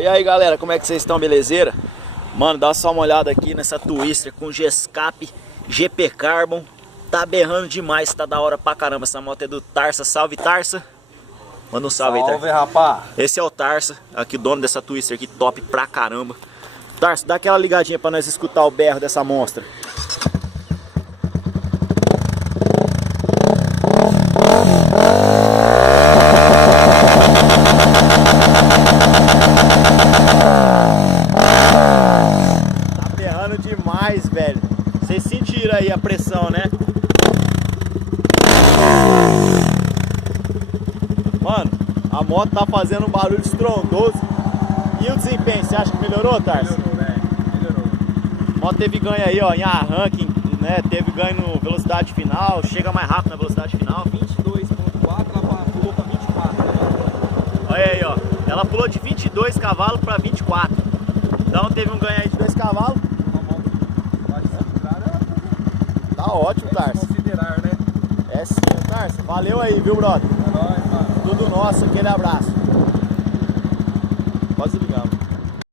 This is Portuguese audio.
E aí galera, como é que vocês estão, belezeira? Mano, dá só uma olhada aqui nessa Twister com G-Escape GP Carbon. Tá berrando demais, tá da hora pra caramba. Essa moto é do Tarsa, salve Tarsa. Manda um salve aí, Tarsa. Salve, rapá. Esse é o Tarsa, aqui o dono dessa Twister aqui, top pra caramba. Tarsa, dá aquela ligadinha pra nós escutar o berro dessa monstra. Tá berrando demais, velho. Vocês sentiram aí a pressão, né? Mano, a moto tá fazendo um barulho estrondoso. E o desempenho, você acha que melhorou, Tarso? Melhorou, velho. Melhorou. A moto teve ganho aí, ó, em arranque, né? Teve ganho no velocidade final, chega mais rápido na velocidade final. 22.4, ela pulou pra 24. Olha aí, ó. Ela pulou de 22 cavalos pra 24. Então teve um ganho aí de 2 cavalos. Uma moto quase 5 cara. Tá ótimo, Tarso. Considerar, né? É sim, Tarso. Valeu aí, viu, brother? É nóis, mano. Tudo nosso, aquele abraço. Quase ligamos.